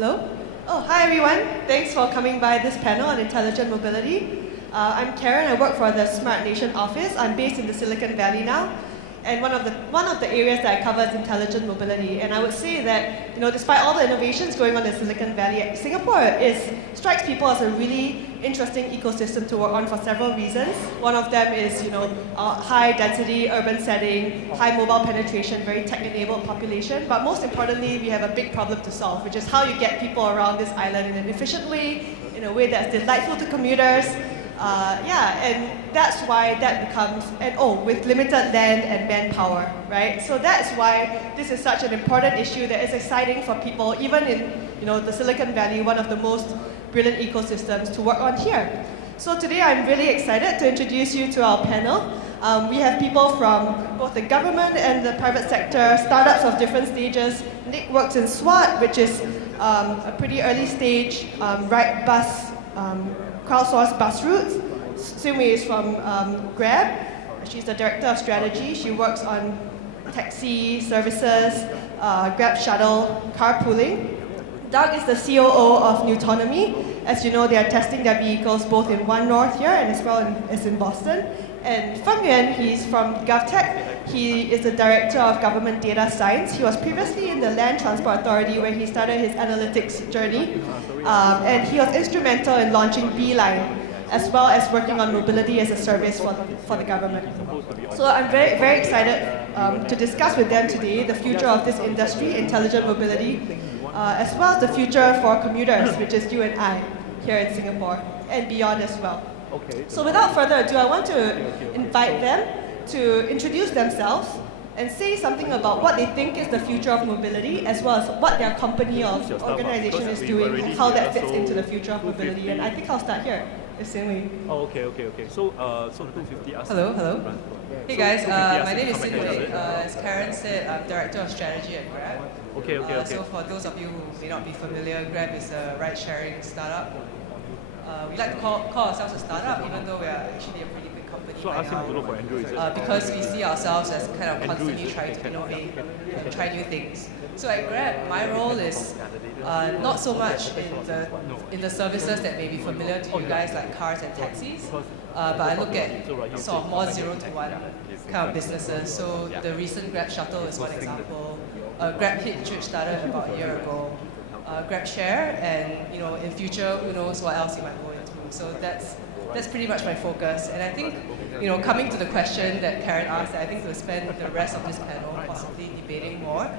Hello? Oh, hi everyone. Thanks for coming by this panel on intelligent mobility. I'm Karen. I work for the Smart Nation office. I'm based in the Silicon Valley now. And one of the areas that I cover is intelligent mobility. And I would say that, despite all the innovations going on in Silicon Valley, Singapore strikes people as a really interesting ecosystem to work on for several reasons. One of them is, high density urban setting, high mobile penetration, very tech-enabled population. But most importantly, we have a big problem to solve, which is how you get people around this island in an efficient way, in a way that's delightful to commuters. And that's why that becomes, with limited land and manpower, right? So that's why this is such an important issue that is exciting for people, even in, the Silicon Valley, one of the most brilliant ecosystems to work on here. So today I'm really excited to introduce you to our panel. We have people from both the government and the private sector, startups of different stages. Nick works in SWAT, which is a pretty early stage crowdsourced bus routes. Sumi is from Grab. She's the director of strategy. She works on taxi services, Grab shuttle, carpooling. Doug is the COO of nuTonomy. As you know, they are testing their vehicles both in One North here and as well as in Boston. And Feng Yuan, he's from GovTech. He is the director of government data science. He was previously in the Land Transport Authority where he started his analytics journey. And he was instrumental in launching Beeline, as well as working on mobility as a service for the government. So I'm very, very excited to discuss with them today the future of this industry, intelligent mobility, as well as the future for commuters, which is you and I here in Singapore, and beyond as well. So without further ado, I want to invite them to introduce themselves and say something about what they think is the future of mobility, as well as what their company or organization is doing and how that fits into the future of mobility. And I think I'll start here. Okay. So 250 us. Hello. Hey guys, my name is Hewitt. As Karen said, I'm Director of Strategy at Grab. Okay. So for those of you who may not be familiar, Grab is a ride-sharing startup. We like to call ourselves a startup, even though we are actually a pretty big company right now. Because we see ourselves as kind of constantly trying to innovate and try new things. So at Grab, my role is not so much in the services that may be familiar to you guys, like cars and taxis, but I look at sort of more 0 to 1 kind of businesses. So the recent Grab shuttle is one example. Grab Hitch, which started about a year ago. Grab Share, and in future, who knows what else you might go into. So that's pretty much my focus. And I think, coming to the question that Karen asked, I think we'll spend the rest of this panel possibly debating more.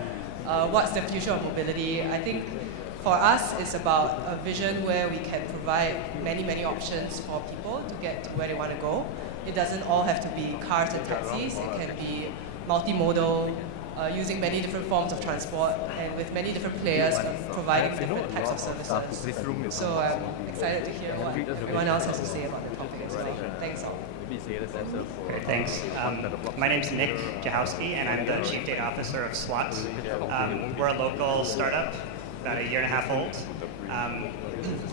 What's the future of mobility? I think for us, it's about a vision where we can provide many, many options for people to get to where they want to go. It doesn't all have to be cars and taxis. It can be multimodal, using many different forms of transport and with many different players providing different types of services. So I'm excited to hear what everyone else has to say about the topic as well. Thanks all. Okay, thanks. My name's Nick Jachowski, and I'm the Chief Data Officer of SWAT. We're a local startup, about a year and a half old.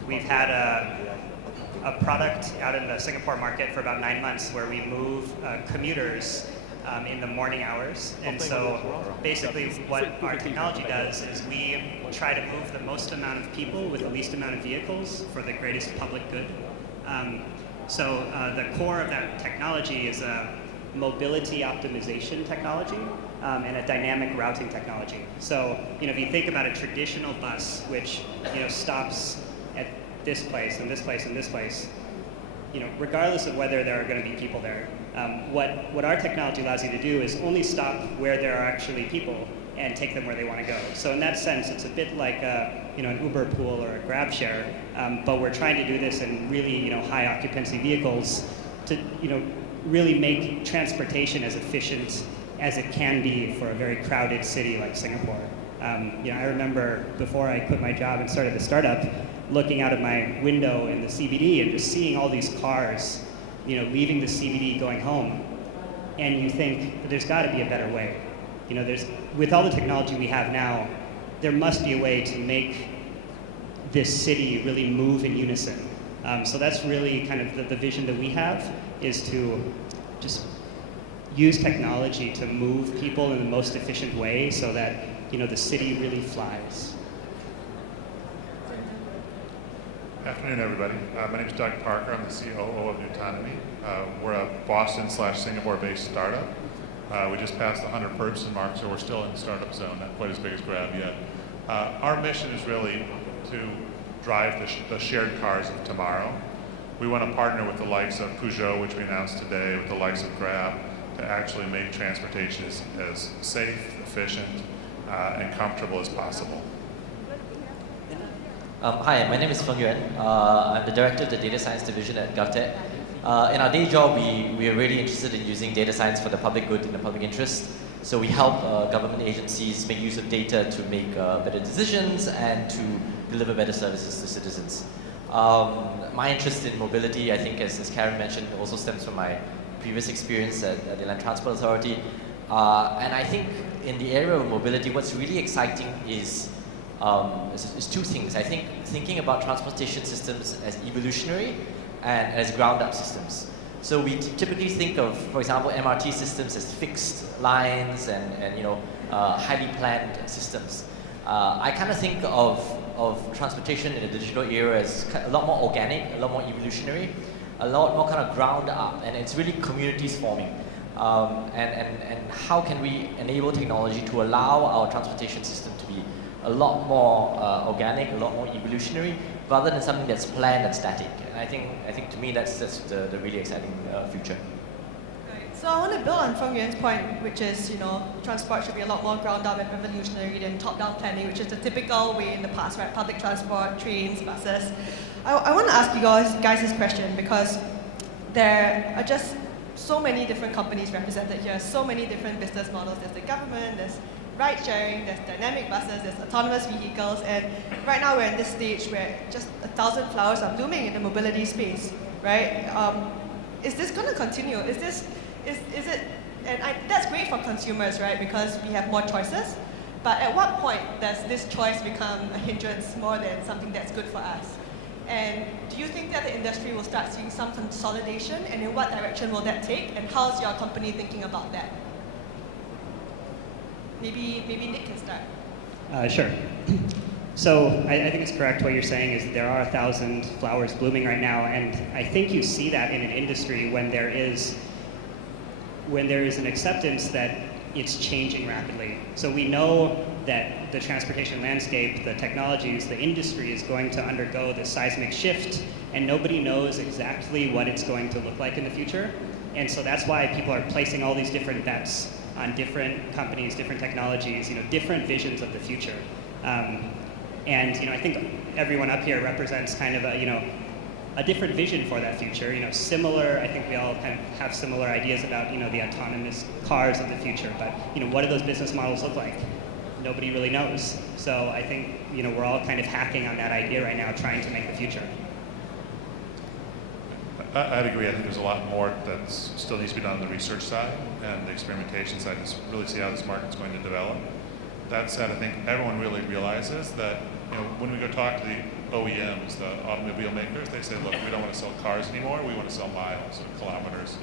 We've had a product out in the Singapore market for about 9 months where we move commuters in the morning hours. And so basically what our technology does is we try to move the most amount of people with the least amount of vehicles for the greatest public good. So the core of that technology is a mobility optimization technology and a dynamic routing technology. So if you think about a traditional bus, which stops at this place and this place and this place, regardless of whether there are going to be people there, what our technology allows you to do is only stop where there are actually people and take them where they want to go. So in that sense, it's a bit like an Uber pool or a Grab share, but we're trying to do this in really high occupancy vehicles to really make transportation as efficient as it can be for a very crowded city like Singapore. I remember before I quit my job and started the startup, looking out of my window in the CBD and just seeing all these cars, leaving the CBD going home, and you think there's got to be a better way. With all the technology we have now, there must be a way to make this city really move in unison. So that's really kind of the vision that we have, is to just use technology to move people in the most efficient way so that the city really flies. Afternoon, everybody. My name is Doug Parker. I'm the COO of nuTonomy. We're a Boston/Singapore-based startup. We just passed the 100-person mark, so we're still in the startup zone, not quite as big as Grab yet. Our mission is really to drive the shared cars of tomorrow. We want to partner with the likes of Peugeot, which we announced today, with the likes of Grab, to actually make transportation as safe, efficient, and comfortable as possible. Hi, my name is Feng Yuan. I'm the director of the data science division at GovTech. In our day job, we are really interested in using data science for the public good and the public interest. So we help government agencies make use of data to make better decisions and to deliver better services to citizens. My interest in mobility, I think, as Karen mentioned, also stems from my previous experience at the Land Transport Authority. And I think in the area of mobility, what's really exciting is two things. I think thinking about transportation systems as evolutionary and as ground-up systems. So we typically think of, for example, MRT systems as fixed lines and highly planned systems. I kind of think of transportation in the digital era as a lot more organic, a lot more evolutionary, a lot more kind of ground up, and it's really communities forming. And how can we enable technology to allow our transportation system to be a lot more organic, a lot more evolutionary, rather than something that's planned and static. And I think to me that's the really exciting future. Right. So I want to build on Feng Yuan's point, which is, transport should be a lot more ground up and revolutionary than top-down planning, which is the typical way in the past, right? Public transport, trains, buses. I want to ask you guys this question because there are just so many different companies represented here, so many different business models. There's the government, there's ride sharing, there's dynamic buses, there's autonomous vehicles, and right now we're in this stage where just 1,000 flowers are blooming in the mobility space, right? Is this going to continue? Is it? And that's great for consumers, right? Because we have more choices. But at what point does this choice become a hindrance more than something that's good for us? And do you think that the industry will start seeing some consolidation? And in what direction will that take? And how's your company thinking about that? Maybe Nick can start. Sure. So I think it's correct what you're saying is that there are 1,000 flowers blooming right now, and I think you see that in an industry when there is an acceptance that it's changing rapidly. So we know that the transportation landscape, the technologies, the industry is going to undergo this seismic shift, and nobody knows exactly what it's going to look like in the future. And so that's why people are placing all these different bets on different companies, different technologies, different visions of the future. And I think everyone up here represents kind of a different vision for that future. Similar. I think we all kind of have similar ideas about the autonomous cars of the future. But what do those business models look like? Nobody really knows. So I think we're all kind of hacking on that idea right now, trying to make the future. I'd agree. I think there's a lot more that still needs to be done on the research side and the experimentation side to really see how this market's going to develop. That said, I think everyone really realizes that when we go talk to the OEMs, the automobile makers, they say, look, we don't want to sell cars anymore. We want to sell miles or kilometers.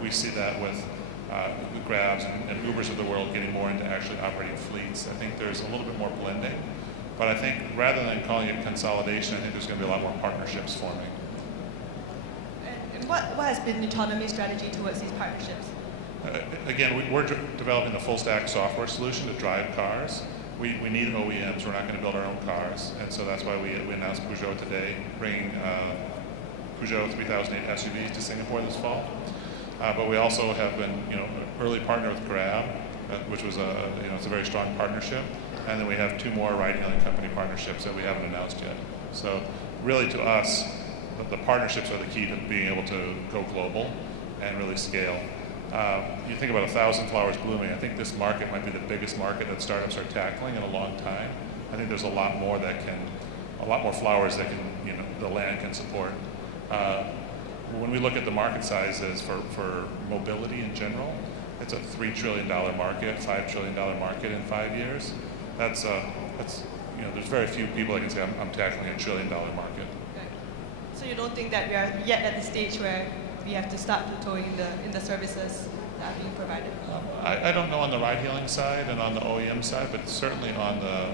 We see that with the Grabs and Ubers of the world getting more into actually operating fleets. I think there's a little bit more blending. But I think rather than calling it consolidation, I think there's going to be a lot more partnerships forming. And what has been nuTonomy's strategy towards these partnerships? Again, we're developing the full stack software solution to drive cars. We need OEMs. We're not going to build our own cars. And so that's why we announced Peugeot today, bringing Peugeot 3008 SUVs to Singapore this fall. But we also have been, an early partner with Grab, which was it's a very strong partnership. And then we have 2 more ride-hailing company partnerships that we haven't announced yet. So really to us, the partnerships are the key to being able to go global and really scale. You think about 1,000 flowers blooming. I think this market might be the biggest market that startups are tackling in a long time. I think there's a lot more flowers that the land can support. When we look at the market sizes for mobility in general, it's a $3 trillion market, $5 trillion market in 5 years. That's there's very few people that can say I'm tackling a $1 trillion market. So you don't think that we are yet at the stage where we have to start plateauing in the services that are being provided? I don't know on the ride-hailing side and on the OEM side, but certainly on the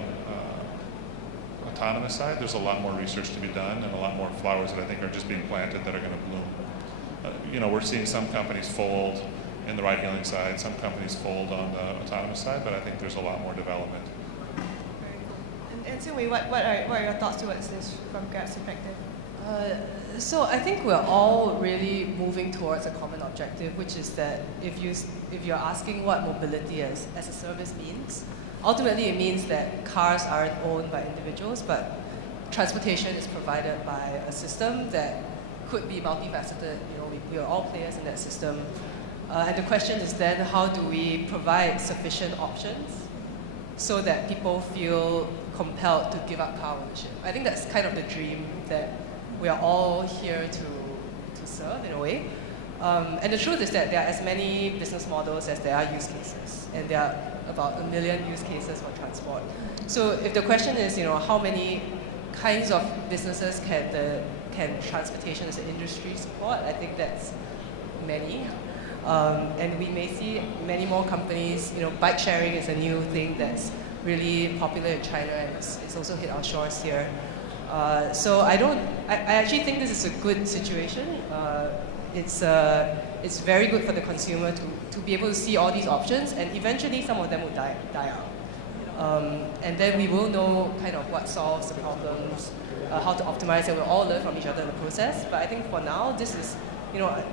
autonomous side, there's a lot more research to be done and a lot more flowers that I think are just being planted that are going to bloom. We're seeing some companies fold in the ride-hailing side, some companies fold on the autonomous side, but I think there's a lot more development. And Sing-Wei, what are your thoughts towards this from Grab's perspective? So I think we're all really moving towards a common objective, which is that if you're asking what mobility as a service means, ultimately it means that cars aren't owned by individuals, but transportation is provided by a system that could be multifaceted. We are all players in that system. And the question is then, how do we provide sufficient options so that people feel compelled to give up car ownership? I think that's kind of the dream that we are all here to serve in a way. And the truth is that there are as many business models as there are use cases, and there are about 1 million use cases for transport. So if the question is, how many kinds of businesses can transportation as an industry support, I think that's many. And we may see many more companies. Bike sharing is a new thing that's really popular in China, and it's also hit our shores here. So I actually think this is a good situation. It's very good for the consumer to be able to see all these options, and eventually some of them will die out. And then we will know kind of what solves the problems, how to optimize, and we'll all learn from each other in the process. But I think for now, this is,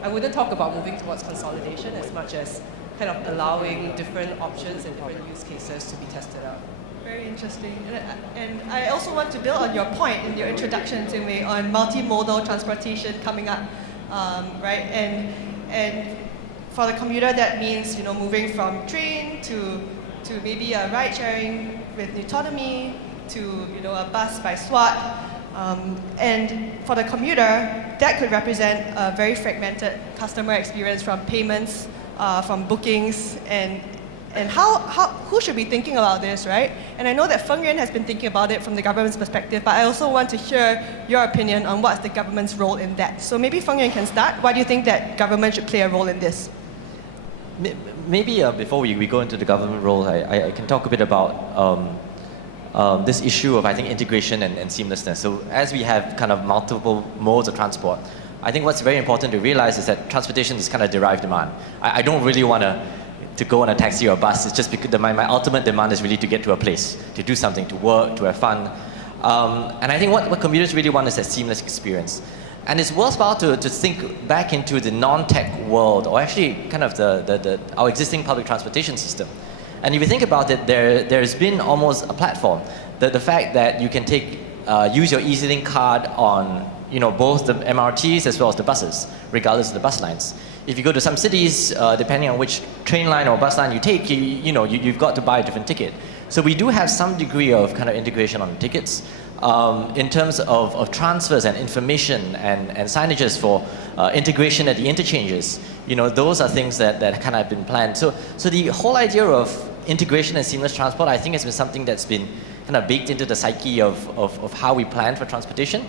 I wouldn't talk about moving towards consolidation as much as kind of allowing different options and different use cases to be tested out. Very interesting. And I also want to build on your point in your introduction, Sing-Wei, on multimodal transportation coming up, right? And for the commuter, that means moving from train to maybe a ride sharing with nuTonomy to a bus by SWAT. And for the commuter, that could represent a very fragmented customer experience from payments, from bookings, and who should be thinking about this, right? And I know that Feng has been thinking about it from the government's perspective, but I also want to hear your opinion on what's the government's role in that. So maybe Feng can start. Why do you think that government should play a role in this? Maybe before we go into the government role, I can talk a bit about this issue of, I think, integration and seamlessness. So as we have kind of multiple modes of transport, I think what's very important to realize is that transportation is kind of derived demand. I don't really want to go on a taxi or a bus. It's just because my ultimate demand is really to get to a place, to do something, to work, to have fun. And I think what commuters really want is that seamless experience. And it's worthwhile to think back into the non-tech world, or actually kind of our existing public transportation system. And if you think about it, there's been almost a platform. The fact that you can use your EasyLink card on both the MRTs as well as the buses, regardless of the bus lines. If you go to some cities, depending on which train line or bus line you take, you've got to buy a different ticket. So we do have some degree of kind of integration on the tickets. In terms of transfers and information and signages for integration at the interchanges, those are things that kind of have been planned. So the whole idea of integration and seamless transport, I think, has been something that's been kind of baked into the psyche of how we plan for transportation.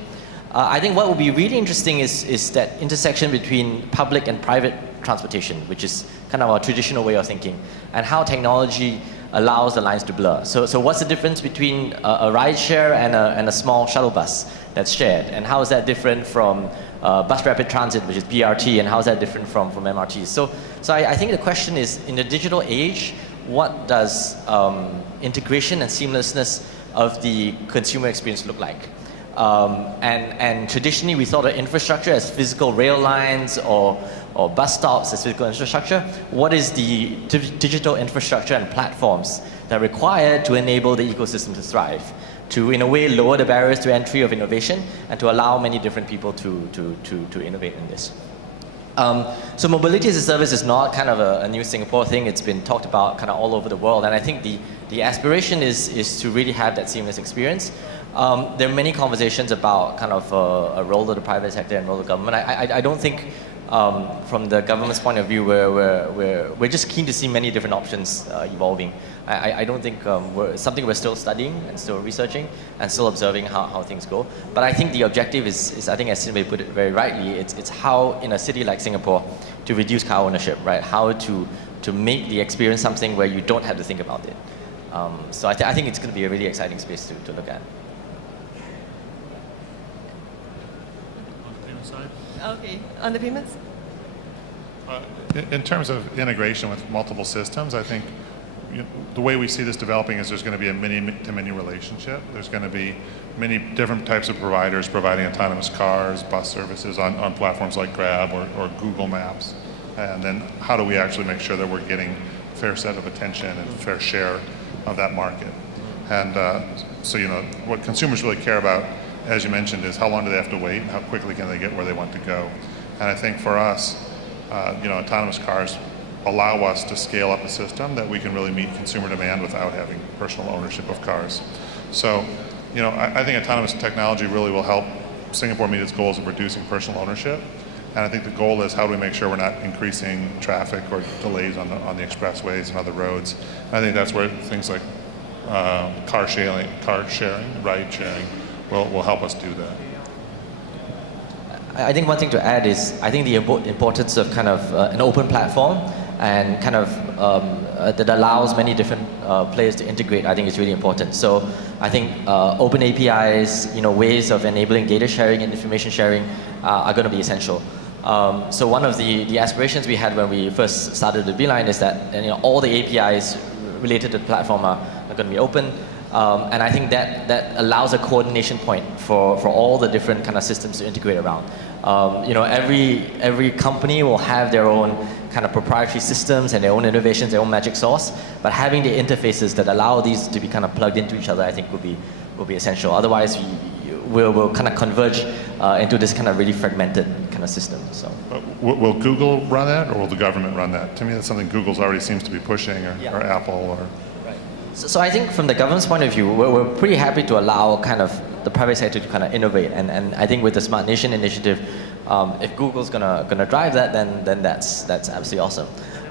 I think what will be really interesting is that intersection between public and private transportation, which is kind of our traditional way of thinking, and how technology allows the lines to blur. So what's the difference between a ride share and a small shuttle bus that's shared? And how is that different from bus rapid transit, which is BRT, and how is that different from MRTs? So I think the question is, in the digital age, what does integration and seamlessness of the consumer experience look like? And traditionally we thought of infrastructure as physical rail lines or bus stops as physical infrastructure. What is the digital infrastructure and platforms that are required to enable the ecosystem to thrive, to in a way lower the barriers to entry of innovation and to allow many different people to innovate in this? So mobility as a service is not kind of a new Singapore thing. It's been talked about kind of all over the world, and I think the aspiration is to really have that seamless experience. There are many conversations about kind of a role of the private sector and role of the government. I don't think from the government's point of view we're just keen to see many different options evolving. I don't think something we're still studying and still researching and still observing how things go. But I think the objective is I think, as Sing-Wei put it very rightly, it's how in a city like Singapore to reduce car ownership, right? How to make the experience something where you don't have to think about it. So I think it's going to be a really exciting space to look at. side? Okay, on the payments? In terms of integration with multiple systems, I think the way we see this developing is there's going to be a many-to-many relationship. There's going to be many different types of providers providing autonomous cars, bus services on platforms like Grab or Google Maps. And then how do we actually make sure that we're getting a fair set of attention and a fair share of that market? And so, what consumers really care about, as you mentioned, is how long do they have to wait and how quickly can they get where they want to go. And I think for us, autonomous cars allow us to scale up a system that we can really meet consumer demand without having personal ownership of cars. So, I think autonomous technology really will help Singapore meet its goals of reducing personal ownership. And I think the goal is how do we make sure we're not increasing traffic or delays on the expressways and other roads. And I think that's where things like car sharing, ride sharing will help us do that. I think one thing to add is I think the importance of kind of an open platform and kind of that allows many different players to integrate, I think is really important. So I think open APIs, ways of enabling data sharing and information sharing are going to be essential. So one of the aspirations we had when we first started with Beeline is that all the APIs related to the platform are going to be open. And I think that allows a coordination point for all the different kind of systems to integrate around. Every company will have their own kind of proprietary systems and their own innovations, their own magic sauce. But having the interfaces that allow these to be kind of plugged into each other, I think will be essential. Otherwise, we'll kind of converge into this kind of really fragmented kind of system. So, will Google run that, or will the government run that? To me, that's something Google's already seems to be pushing, or Apple, or. So I think from the government's point of view, we're pretty happy to allow kind of the private sector to kind of innovate. And I think with the Smart Nation initiative, if Google's gonna drive that, then that's absolutely awesome.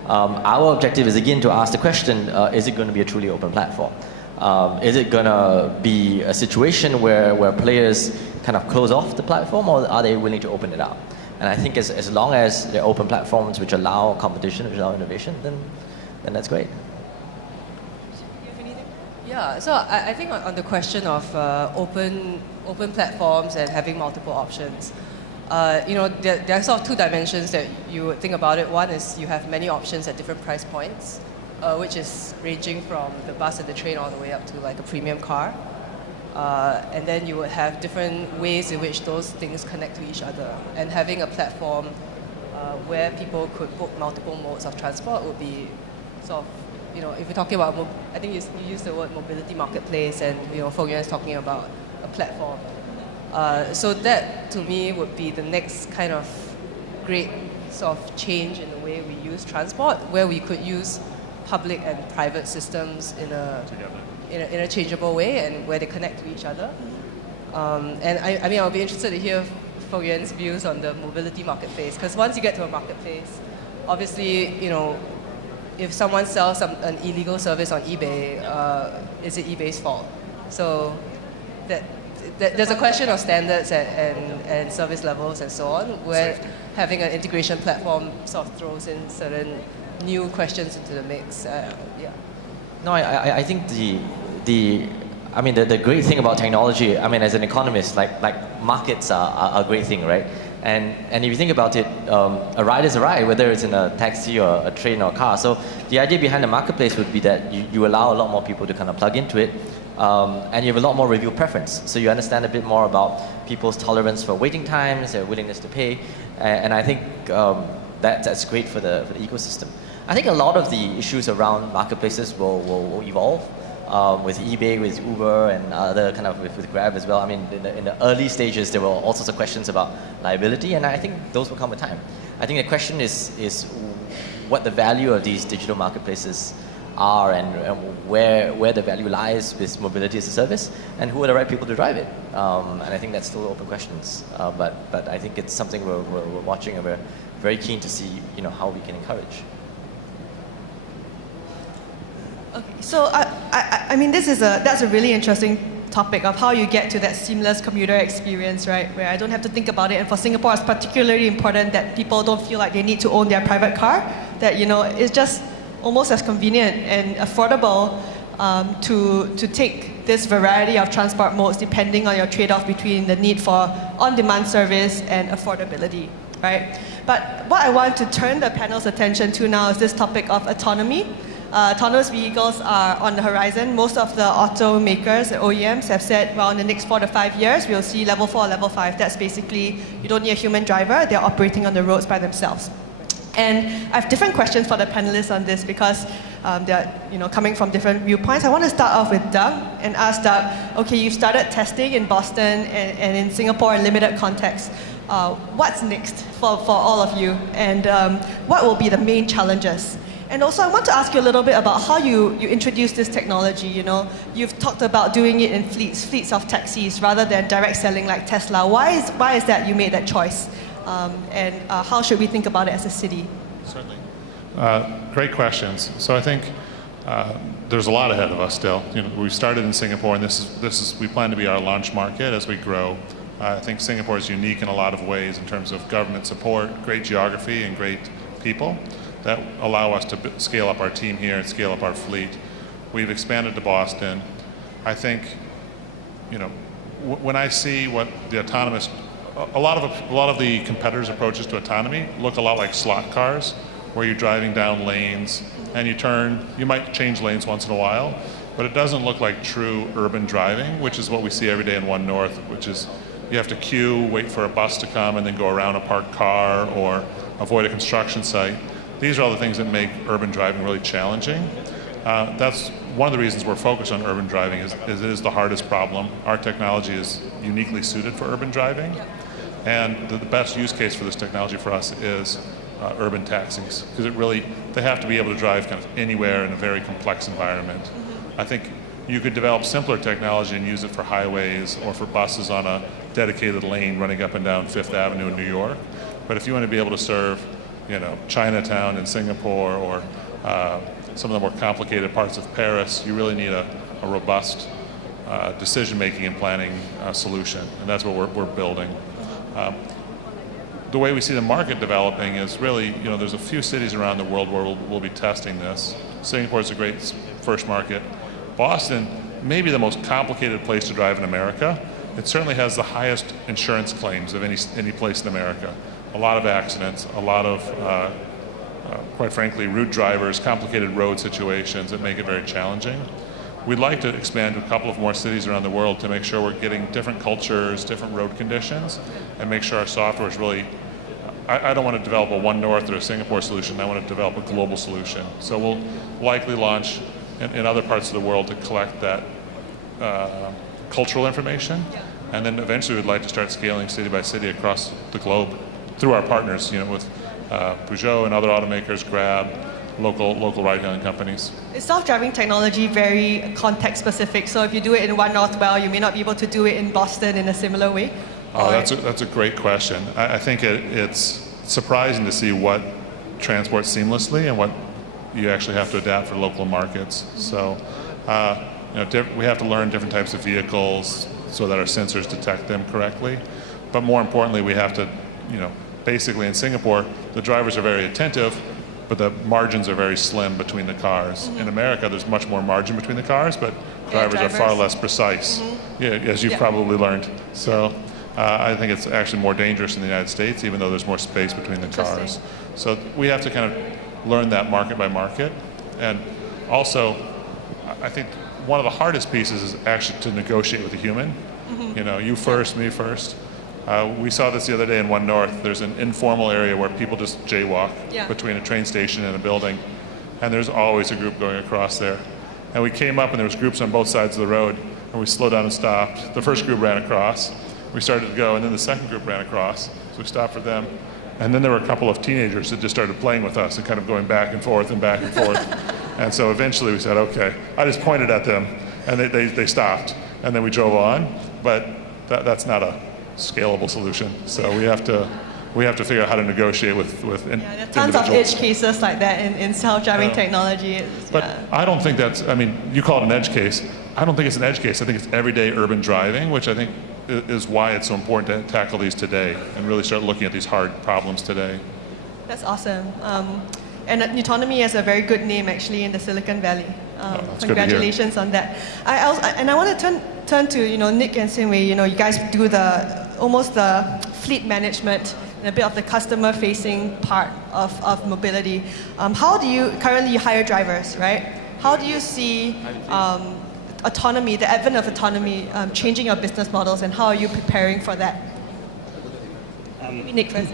Our objective is again to ask the question: is it going to be a truly open platform? Is it going to be a situation where players kind of close off the platform, or are they willing to open it up? And I think as long as they're open platforms which allow competition, which allow innovation, then that's great. Yeah, so I think on the question of open platforms and having multiple options, there are sort of two dimensions that you would think about it. One is you have many options at different price points, which is ranging from the bus and the train all the way up to like a premium car. And then you would have different ways in which those things connect to each other. And having a platform where people could book multiple modes of transport would be sort of, if we're talking about, I think you used the word mobility marketplace, and Feng Yuan is talking about a platform. So that to me would be the next kind of great sort of change in the way we use transport, where we could use public and private systems in an interchangeable way, and where they connect to each other. And I mean, I'll be interested to hear Feng Yuan's views on the mobility marketplace, because once you get to a marketplace, obviously, if someone sells an illegal service on eBay, is it eBay's fault? So there's a question of standards and service levels and so on, where having an integration platform sort of throws in certain new questions into the mix. Yeah. No, I think the great thing about technology, I mean, as an economist, like markets are a great thing, right? And if you think about it, a ride is a ride, whether it's in a taxi or a train or a car. So the idea behind the marketplace would be that you allow a lot more people to kind of plug into it, and you have a lot more review preference. So you understand a bit more about people's tolerance for waiting times, their willingness to pay, and I think that's great for the ecosystem. I think a lot of the issues around marketplaces will evolve. With eBay, with Uber, and other kind of with Grab as well. I mean, in the early stages, there were all sorts of questions about liability, and I think those will come with time. I think the question is what the value of these digital marketplaces are, and where the value lies with mobility as a service, and who are the right people to drive it. And I think that's still open questions. But I think it's something we're watching, and we're very keen to see how we can encourage. Okay, so I mean, that's a really interesting topic of how you get to that seamless commuter experience, right? Where I don't have to think about it. And for Singapore, it's particularly important that people don't feel like they need to own their private car. That it's just almost as convenient and affordable to take this variety of transport modes depending on your trade-off between the need for on-demand service and affordability, right? But what I want to turn the panel's attention to now is this topic of autonomy. Autonomous vehicles are on the horizon. Most of the automakers, the OEMs, have said, well, in the next 4 to 5 years, we'll see level 4 or level 5. That's basically, you don't need a human driver. They're operating on the roads by themselves. And I have different questions for the panelists on this because they're coming from different viewpoints. I want to start off with Doug and ask Doug, okay, you've started testing in Boston and in Singapore in limited context. What's next for all of you? And what will be the main challenges? And also, I want to ask you a little bit about how you introduce this technology. You've talked about doing it in fleets of taxis rather than direct selling like Tesla. Why is that you made that choice? And how should we think about it as a city? Certainly. Great questions. So I think there's a lot ahead of us still. We've started in Singapore, and we plan to be our launch market as we grow. I think Singapore is unique in a lot of ways in terms of government support, great geography, and great people that allow us to scale up our team here and scale up our fleet. We've expanded to Boston. I think, when I see what the autonomous, a lot of the competitors' approaches to autonomy look a lot like slot cars, where you're driving down lanes and you might change lanes once in a while, but it doesn't look like true urban driving, which is what we see every day in One North, which is you have to queue, wait for a bus to come, and then go around a parked car or avoid a construction site. These are all the things that make urban driving really challenging. That's one of the reasons we're focused on urban driving is it is the hardest problem. Our technology is uniquely suited for urban driving. And the best use case for this technology for us is urban taxis, because they have to be able to drive kind of anywhere in a very complex environment. I think you could develop simpler technology and use it for highways or for buses on a dedicated lane running up and down Fifth Avenue in New York. But if you want to be able to serve Chinatown in Singapore or some of the more complicated parts of Paris, you really need a robust decision-making and planning solution, and that's what we're building. The way we see the market developing is really, there's a few cities around the world where we'll be testing this. Singapore is a great first market. Boston may be the most complicated place to drive in America. It certainly has the highest insurance claims of any place in America. A lot of accidents, a lot of, quite frankly, route drivers, complicated road situations that make it very challenging. We'd like to expand to a couple of more cities around the world to make sure we're getting different cultures, different road conditions, and make sure our software is really, I don't want to develop a One North or a Singapore solution, I want to develop a global solution. So we'll likely launch in other parts of the world to collect that cultural information, and then eventually we'd like to start scaling city by city across the globe through our partners, with Peugeot and other automakers, Grab, local ride-hailing companies. Is self-driving technology very context-specific? So if you do it in One North, you may not be able to do it in Boston in a similar way? Oh, that's a great question. I think it's surprising to see what transports seamlessly and what you actually have to adapt for local markets. So we have to learn different types of vehicles so that our sensors detect them correctly. But more importantly, we have to, basically in Singapore, the drivers are very attentive, but the margins are very slim between the cars. In America, there's much more margin between the cars, but drivers are far less precise, as you've probably learned. So I think it's actually more dangerous in the United States, even though there's more space between the cars. So we have to kind of learn that market by market. And also, I think one of the hardest pieces is actually to negotiate with a human. You first, me first. We saw this the other day in One North. There's an informal area where people just jaywalk between a train station and a building, and there's always a group going across there. And we came up and there was groups on both sides of the road, and we slowed down and stopped. The first group ran across. We started to go, and then the second group ran across. So we stopped for them. And then there were a couple of teenagers that just started playing with us and kind of going back and forth and back and forth. And so eventually we said, okay. I just pointed at them, and they stopped. And then we drove on, but that's not a scalable solution. So we have to figure out how to negotiate with there are tons of edge cases like that in self-driving technology. But I don't think you call it an edge case. I don't think it's an edge case. I think it's everyday urban driving, which I think is why it's so important to tackle these today and really start looking at these hard problems today. That's awesome. And nuTonomy has a very good name actually in the Silicon Valley. That's good to hear. Congratulations on that. I want to turn to Nick and Sinwei. You guys do almost the fleet management and a bit of the customer-facing part of mobility. How do you currently hire drivers, right? How do you see autonomy, the advent of autonomy, changing your business models, and how are you preparing for that? Maybe Nick first.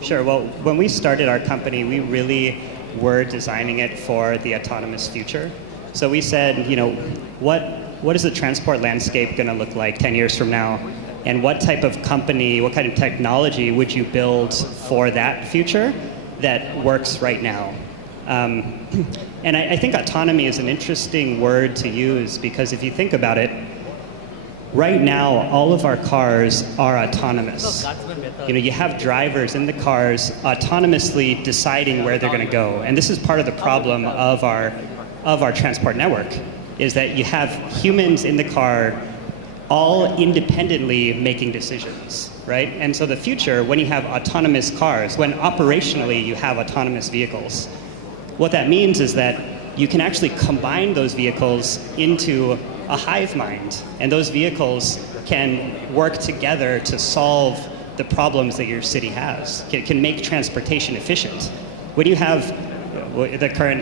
Sure. Well, when we started our company, we really were designing it for the autonomous future. So we said, what is the transport landscape going to look like 10 years from now? And what type of company, what kind of technology would you build for that future that works right now? And I think autonomy is an interesting word to use because if you think about it, right now, all of our cars are autonomous. You have drivers in the cars autonomously deciding where they're going to go. And this is part of the problem of our transport network, is that you have humans in the car all independently making decisions, right? And so the future, when you have autonomous cars, when operationally you have autonomous vehicles, what that means is that you can actually combine those vehicles into a hive mind, and those vehicles can work together to solve the problems that your city has, can make transportation efficient. When you have the current,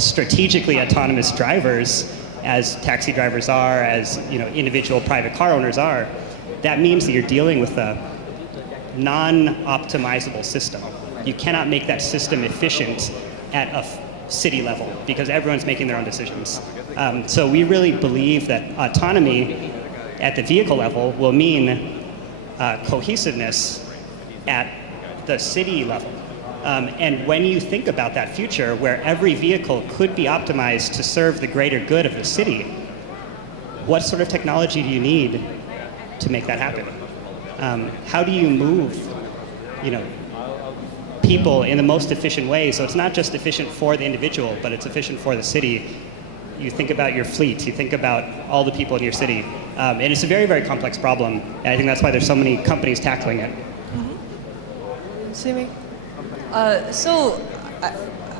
strategically autonomous drivers, as taxi drivers are, as individual private car owners are, that means that you're dealing with a non-optimizable system. You cannot make that system efficient at a city level because everyone's making their own decisions. So we really believe that autonomy at the vehicle level will mean cohesiveness at the city level. And when you think about that future where every vehicle could be optimized to serve the greater good of the city, what sort of technology do you need to make that happen? How do you move, people in the most efficient way? So it's not just efficient for the individual, but it's efficient for the city. You think about your fleet, you think about all the people in your city. And it's a very, very complex problem. And I think that's why there's so many companies tackling it. Simi? So,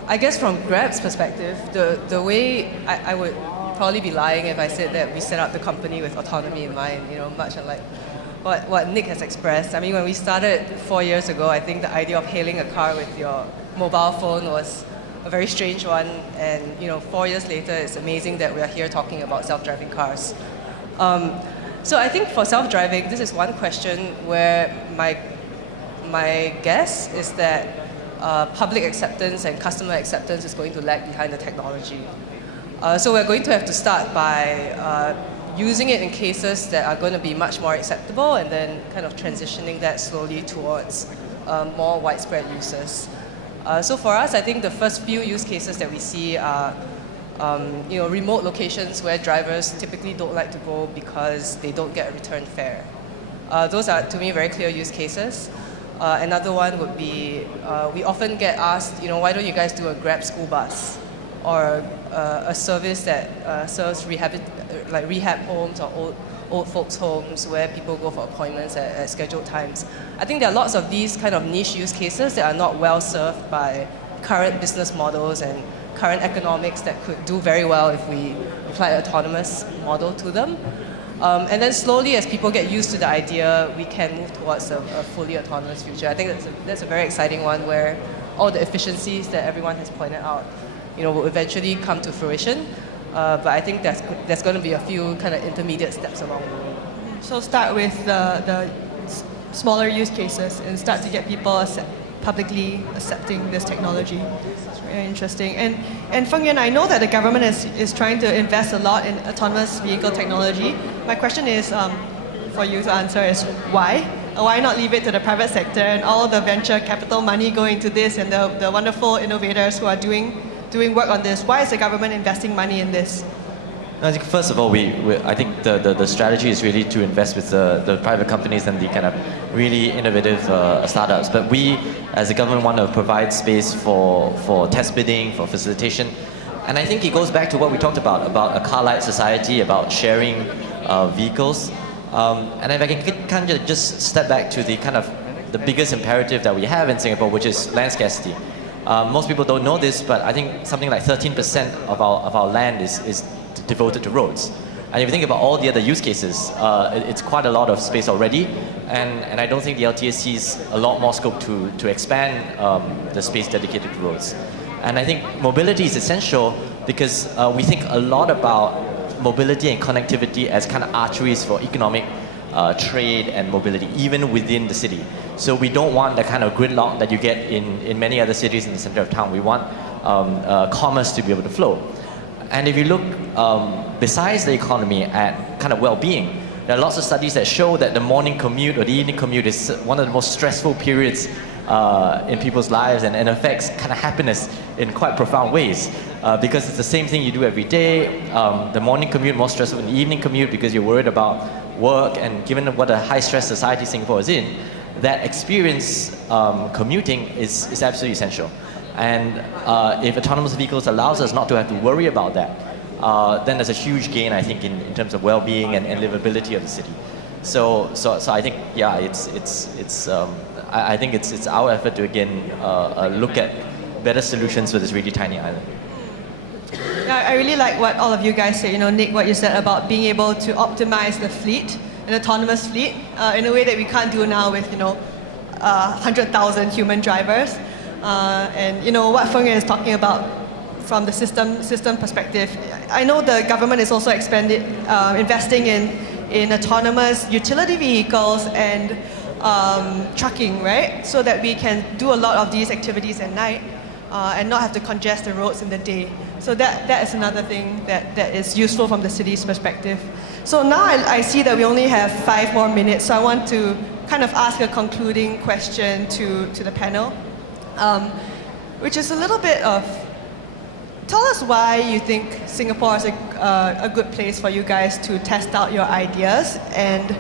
I guess from Grab's perspective, the way I would probably be lying if I said that we set up the company with autonomy in mind, much unlike what Nick has expressed. I mean, when we started 4 years ago, I think the idea of hailing a car with your mobile phone was a very strange one. And 4 years later, it's amazing that we are here talking about self-driving cars. So I think for self-driving, this is one question where my guess is that public acceptance and customer acceptance is going to lag behind the technology. So we're going to have to start by using it in cases that are going to be much more acceptable and then kind of transitioning that slowly towards more widespread uses. So for us, I think the first few use cases that we see are remote locations where drivers typically don't like to go because they don't get a return fare. Those are, to me, very clear use cases. Another one would be, we often get asked, why don't you guys do a Grab school bus or a service that serves rehab homes or old folks' homes where people go for appointments at scheduled times. I think there are lots of these kind of niche use cases that are not well served by current business models and current economics that could do very well if we apply an autonomous model to them. And then slowly, as people get used to the idea, we can move towards a fully autonomous future. I think that's a very exciting one where all the efficiencies that everyone has pointed out, will eventually come to fruition. But I think there's going to be a few kind of intermediate steps along the way. So start with the smaller use cases and start to get people publicly accepting this technology. It's very interesting. And Feng Yuan, I know that the government is trying to invest a lot in autonomous vehicle technology. My question is, for you to answer, is why? Why not leave it to the private sector and all the venture capital money going into this and the wonderful innovators who are doing work on this? Why is the government investing money in this? I think first of all, I think the strategy is really to invest with the private companies and the kind of really innovative startups. But we, as a government, want to provide space for test bidding, for facilitation. And I think it goes back to what we talked about a car-light society, about sharing vehicles. And if I can kind of just step back to the biggest imperative that we have in Singapore, which is land scarcity. Most people don't know this, but I think something like 13% of our land is devoted to roads. And if you think about all the other use cases, it's quite a lot of space already, and I don't think the LTA sees a lot more scope to expand the space dedicated to roads. And I think mobility is essential because we think a lot about mobility and connectivity as kind of arteries for economic trade and mobility, even within the city. So we don't want the kind of gridlock that you get in many other cities in the center of town. We want commerce to be able to flow. And if you look besides the economy at kind of well-being, there are lots of studies that show that the morning commute or the evening commute is one of the most stressful periods in people's lives and affects kind of happiness in quite profound ways. Because it's the same thing you do every day. The morning commute more stressful than the evening commute because you're worried about work, and given what a high-stress society Singapore is in, that experience commuting is absolutely essential. And if autonomous vehicles allows us not to have to worry about that, then there's a huge gain, I think, in terms of well-being and livability of the city. So I think, yeah, I think it's our effort to again look at better solutions for this really tiny island. Yeah, I really like what all of you guys said. You know, Nick, what you said about being able to optimize the fleet, an autonomous fleet, in a way that we can't do now with 100,000 human drivers. And you know what Feng is talking about from the system perspective. I know the government is also investing in autonomous utility vehicles and trucking, right? So that we can do a lot of these activities at night and not have to congest the roads in the day. So that is another thing that is useful from the city's perspective. So now I see that we only have 5 more minutes, so I want to kind of ask a concluding question to the panel, which is a little bit of, tell us why you think Singapore is a good place for you guys to test out your ideas. And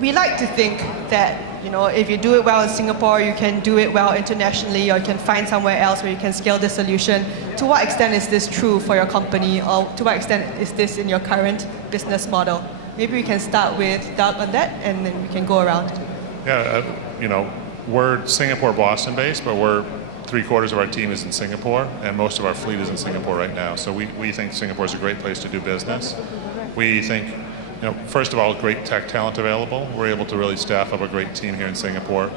we like to think that, you know, if you do it well in Singapore, you can do it well internationally, or you can find somewhere else where you can scale this solution. To what extent is this true for your company, or to what extent is this in your current business model? Maybe we can start with Doug on that, and then we can go around. Yeah, you know, we're Singapore-Boston based, but we're 3/4 of our team is in Singapore, and most of our fleet is in Singapore right now. So we think Singapore is a great place to do business. We think, you know, first of all, great tech talent available. We're able to really staff up a great team here in Singapore,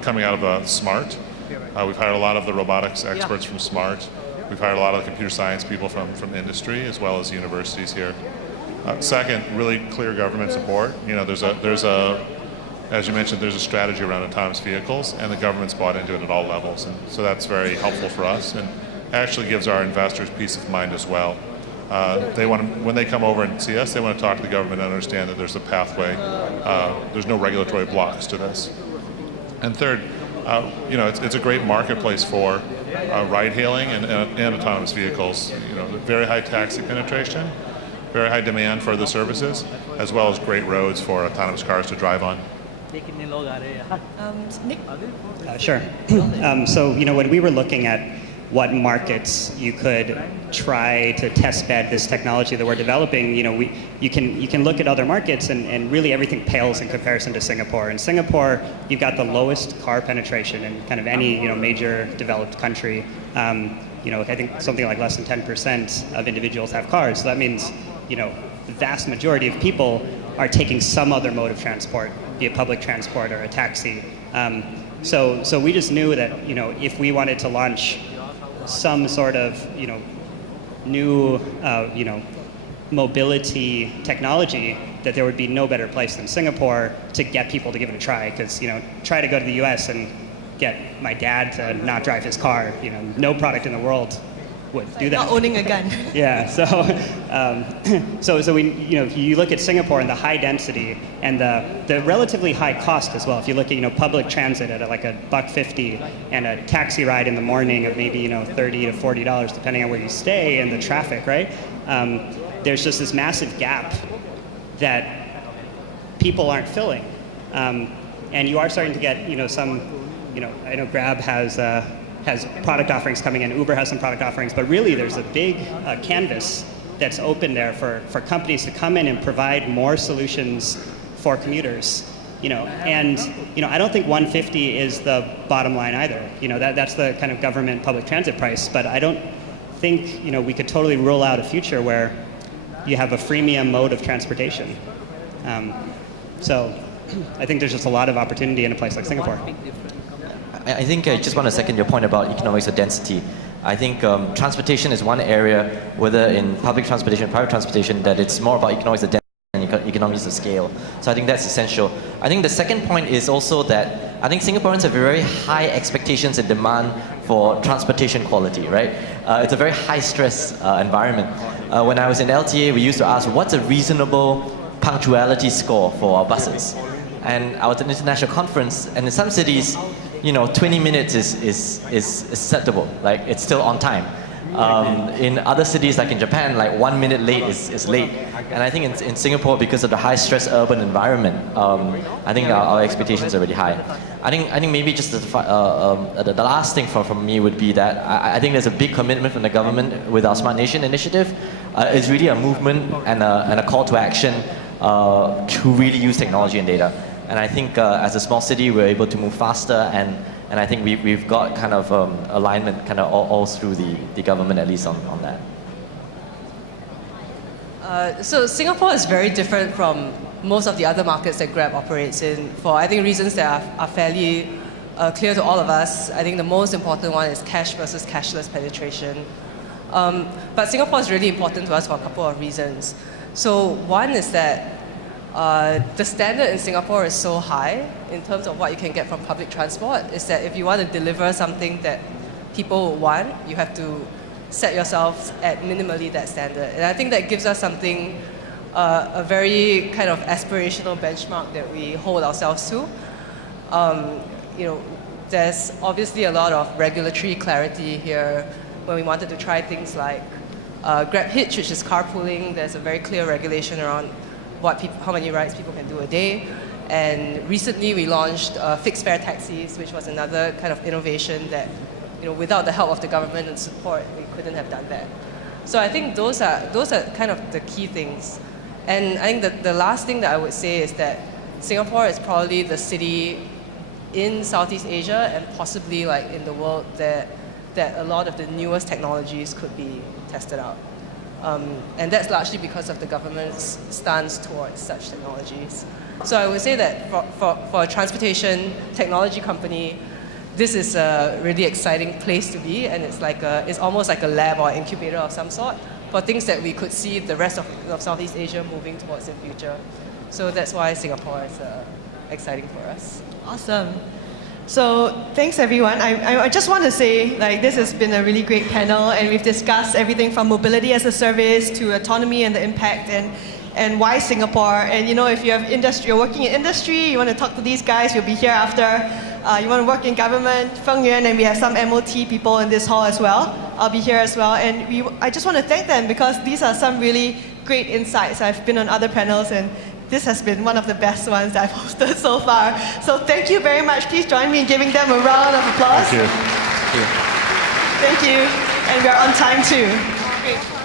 coming out of SMART. We've hired a lot of the robotics experts from SMART. We've hired a lot of the computer science people from industry, as well as universities here. Second, really clear government support. You know, there's a, as you mentioned, there's a strategy around autonomous vehicles, and the government's bought into it at all levels, and so that's very helpful for us, and actually gives our investors peace of mind as well. They want to, when they come over and see us, they want to talk to the government and understand that there's a pathway. There's no regulatory blocks to this. And third, you know, it's a great marketplace for ride-hailing and autonomous vehicles. You know, very high taxi penetration, very high demand for the services, as well as great roads for autonomous cars to drive on. Nick? Sure. So, you know, when we were looking at what markets you could try to test bed this technology that we're developing, you know, you can look at other markets, and really everything pales in comparison to Singapore. In Singapore, you've got the lowest car penetration in kind of any, you know, major developed country. You know, I think something like less than 10% of individuals have cars. So that means, you know, the vast majority of people are taking some other mode of transport, be it public transport or a taxi. So we just knew that, you know, if we wanted to launch some sort of, you know, new, you know, mobility technology, that there would be no better place than Singapore to get people to give it a try. Because, you know, try to go to the US and get my dad to not drive his car, you know, no product in the world would do that. Not owning a gun. Yeah, so we, you know, you look at Singapore and the high density and the relatively high cost as well. If you look at, you know, public transit at like $1.50 and a taxi ride in the morning of maybe, you know, $30 to $40 depending on where you stay and the traffic, right? There's just this massive gap that people aren't filling, and you are starting to get, you know, some, you know, I know Grab has product offerings coming in, Uber has some product offerings, but really there's a big canvas that's open there for companies to come in and provide more solutions for commuters And I don't think 150 is the bottom line either. That's the kind of government public transit price, but I don't think we could totally rule out a future where you have a freemium mode of transportation. So I think there's just a lot of opportunity in a place like Singapore. I think I just want to second your point about economics of density. I think transportation is one area, whether in public transportation, private transportation, that it's more about economics of density and economies of scale. So I think that's essential. I think the second point is also that I think Singaporeans have very high expectations and demand for transportation quality, right? It's a very high stress environment. When I was in LTA, we used to ask, what's a reasonable punctuality score for our buses? And I was at an international conference, and in some cities, 20 minutes is acceptable, like it's still on time. In other cities, like in Japan, like 1 minute late is late. And I think in Singapore, because of the high stress urban environment, I think our expectations are really high. I think maybe just the last thing from me would be that I think there's a big commitment from the government with our Smart Nation initiative. It's really a movement and a call to action to really use technology and data. And I think as a small city, we're able to move faster, and I think we've got kind of alignment kind of all through the government, at least on that. So Singapore is very different from most of the other markets that Grab operates in for, I think, reasons that are fairly clear to all of us. I think the most important one is cash versus cashless penetration. But Singapore is really important to us for a couple of reasons. So one is that the standard in Singapore is so high in terms of what you can get from public transport, is that if you want to deliver something that people want, you have to set yourselves at minimally that standard. And I think that gives us something, a very kind of aspirational benchmark that we hold ourselves to. There's obviously a lot of regulatory clarity here. When we wanted to try things like Grab Hitch, which is carpooling, there's a very clear regulation around how many rides people can do a day. And recently we launched fixed fare taxis, which was another kind of innovation that, without the help of the government and support, we couldn't have done that. So I think those are kind of the key things. And I think that the last thing that I would say is that Singapore is probably the city in Southeast Asia and possibly like in the world that a lot of the newest technologies could be tested out. And that's largely because of the government's stance towards such technologies. So I would say that for a transportation technology company, this is a really exciting place to be, and it's almost like a lab or incubator of some sort for things that we could see the rest of Southeast Asia moving towards in the future. So that's why Singapore is exciting for us. Awesome. So thanks everyone. I just want to say, this has been a really great panel, and we've discussed everything from mobility as a service to autonomy and the impact, and why Singapore. And if you're working in industry, you want to talk to these guys, you'll be here after. You want to work in government, Feng, Yuan, and we have some MOT people in this hall as well. I'll be here as well. And I just want to thank them because these are some really great insights. I've been on other panels, and this has been one of the best ones that I've hosted so far. So thank you very much. Please join me in giving them a round of applause. Thank you. Thank you. Thank you. And we're on time too. Great.